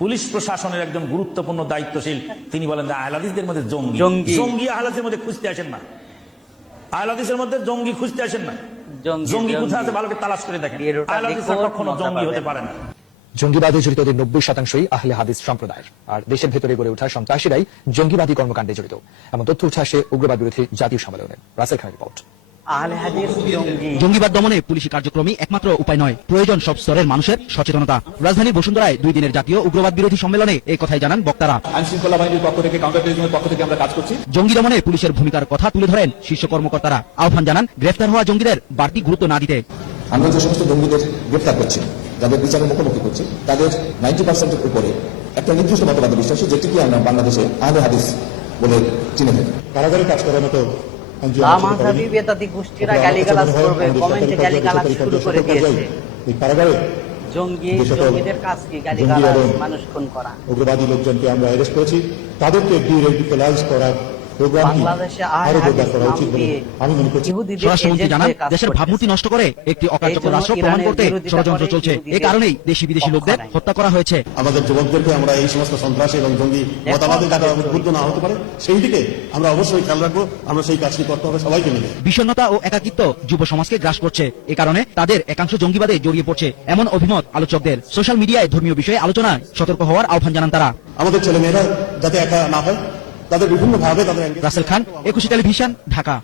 Police প্রশাসনের একজন গুরুত্বপূর্ণ দায়িত্বশীল তিনি বলেন যে আহলে হাদিসদের মধ্যে জঙ্গি আহলে হাদিসের মধ্যে খুঁজতে আসেন না, আহলে হাদিসের মধ্যে জঙ্গি খুঁজতে আসেন না। জঙ্গি কোথায় আছে ভালো করে তালাশ করে দেখেন। আহলে হাদিসরা কখনো জঙ্গি হতে পারে না। জঙ্গিবাদে জড়িতদের 90%ই আহলে হাদিস সম্প্রদায়ের, আর দেশের ভেতরে গড়ে ওঠা সন্ত্রাসীরাই জঙ্গিবাদী কর্মকাণ্ডে জড়িত, এমন তথ্য উঠে আসে উগ্রবাদ বিরোধী জাতীয় সম্মেলনে। রাসেল খানের রিপোর্ট। জঙ্গিবাদ দমনে পুলিশি কার্যক্রমই একমাত্র উপায় নয়, প্রয়োজন সব স্তরের মানুষের সচেতনতা। রাজধানীর বসুন্ধরায় 2 দিনের জাতীয় উগ্রবাদ বিরোধী সম্মেলনে এই কথাই জানান বক্তারা। আইনশৃঙ্খলা বাহিনীর পক্ষ থেকে, কাউন্টার টেররিজমের পক্ষ থেকে আমরা কাজ করছি। জঙ্গি দমনে পুলিশের ভূমিকার কথা তুলে ধরেন শীর্ষ কর্মকর্তারা। আহ্বান জানান গ্রেফতার হওয়া জঙ্গিদের বাড়তি গুরুত্ব না দিতে। আমরা যে সমস্ত জঙ্গিদের গ্রেফতার করছি, যাদের বিচারের মুখোমুখি করছি, তাদের 90%-এর উপরে একটা নির্দিষ্ট মতবাদে বিশ্বাসী, যেটিকে আমরা বাংলাদেশে আহলে হাদিস বলে চিনে থাকি। কারাগারে কাজ করানো তো গোষ্ঠীরা গালিগালাজ করবে, কমেন্টে গালিগালাজ শুরু করে দিয়েছে। জঙ্গিদের কাজ কি? গালিগালাজ, মানুষ খুন করা। উগ্রবাদী লোকজনকে আমরা অ্যারেস্ট করেছি, তাদেরকে ডিরাডিক্যালাইজ করার স্বরাষ্ট্রমন্ত্রী জানান দেশের ভাবমূর্তি নষ্ট করে একটি অকার্যকর রাষ্ট্র প্রমাণ করতে ষড়যন্ত্র চলছে। এ কারণেই দেশি বিদেশি লোকদের হত্যা করা হয়েছে। আমাদের যুবকদেরকে আমরা এই সমস্ত সন্ত্রাসী এবং জঙ্গি মতামতের দ্বারা উদ্বুদ্ধ না হতে পারে, সেই দিকে আমরা অবশ্যই খেয়াল রাখবো। আমরা সেই কাজটি করতে হবে সবাইকে মিলে। বিষণ্ণতা ও একাকিত্ব যুব সমাজকে গ্রাস করছে, এ কারণে তাদের একাংশ জঙ্গিবাদে জড়িয়ে পড়ছে, এমন অভিমত আলোচকদের। সোশ্যাল মিডিয়ায় ধর্মীয় বিষয়ে আলোচনায় সতর্ক হওয়ার আহ্বান জানান তারা। আমাদের ছেলেমেয়েরা যাতে একা না হয়, তাদের বিভিন্ন ভাবে তাদের। রাসেল খান, 21 টেলিভিশন, ঢাকা।